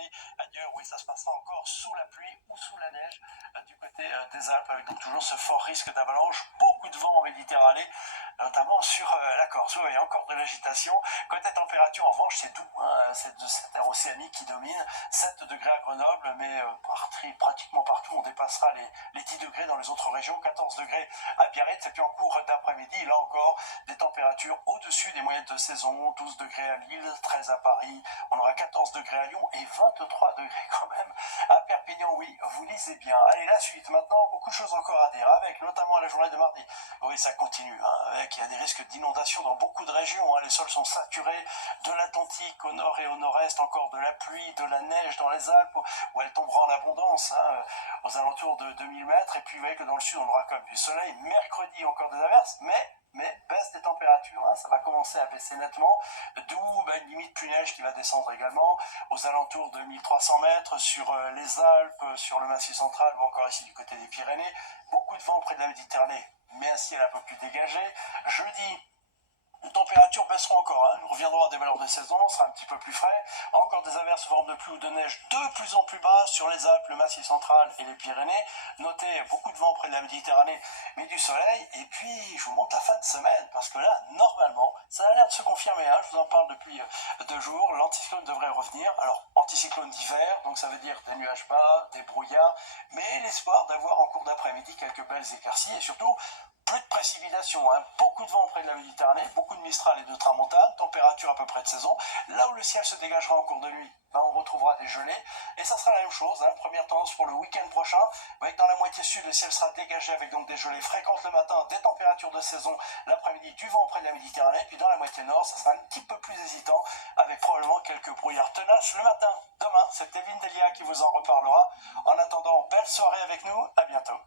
Méditerranée. Ailleurs, oui, ça se passera encore sous la pluie ou sous la neige du côté des Alpes, avec donc toujours ce fort risque d'avalanche. Beaucoup de vent en Méditerranée, notamment sur la Corse. Oui, il y a encore de l'agitation. Côté température, en revanche, c'est doux. Hein, c'est de cette air océanique qui domine. 7 degrés à Grenoble, mais pratiquement partout, on dépassera les 10 degrés dans les autres régions. 14 degrés à Biarritz. Et puis en cours d'après-midi, là encore, des températures au-dessus des moyennes de saison. 12 degrés à Lille, 13 à Paris. On aura 14 degrés à Lyon et 23 degrés quand même à Perpignan. Oui, vous lisez bien. Allez, la suite. Maintenant, beaucoup de choses encore à dire, avec notamment la journée de mardi. Oui, ça continue, hein, avec il y a des risques d'inondation dans beaucoup de régions. Hein. Les sols sont saturés de l'Atlantique au nord et au nord-est, encore de la pluie, de la neige dans les Alpes, où elle tombera en abondance, hein, aux alentours de 2000 mètres. Et puis, vous voyez que dans le sud, on aura quand même du soleil. Mercredi, encore des averses, mais baisse des températures, hein. Ça va commencer à baisser nettement, d'où une limite plus neige qui va descendre également aux alentours de 1300 mètres sur les Alpes, sur le Massif central ou encore ici du côté des Pyrénées. Beaucoup de vent près de la Méditerranée, mais un ciel un peu plus dégagé. Jeudi, les températures baisseront encore, hein. Nous reviendrons à des valeurs de saison, on sera un petit peu plus frais. Encore des averses sous forme de pluie ou de neige de plus en plus bas sur les Alpes, le Massif central et les Pyrénées. Notez beaucoup de vent près de la Méditerranée, mais du soleil. Et puis, je vous montre la fin de semaine, parce que là, normalement, ça a l'air de se confirmer, hein. Je vous en parle depuis 2 jours. L'anticyclone devrait revenir. Alors, anticyclone d'hiver, donc ça veut dire des nuages bas, des brouillards, mais l'espoir d'avoir en cours d'après-midi quelques belles éclaircies et surtout plus de précipitations, hein. Beaucoup de vent près de la Méditerranée, beaucoup de Mistral et de Tramontane, température à peu près de saison. Là où le ciel se dégagera en cours de nuit, on retrouvera des gelées. Et ça sera la même chose, hein. Première tendance pour le week-end prochain. Avec dans la moitié sud, le ciel sera dégagé avec donc des gelées fréquentes le matin, des températures de saison l'après-midi, du vent près de la Méditerranée. Puis dans la moitié nord, ça sera un petit peu plus hésitant, avec probablement quelques brouillards tenaces le matin. Demain, c'est Evelyne Delia qui vous en reparlera. En attendant, belle soirée avec nous. À bientôt.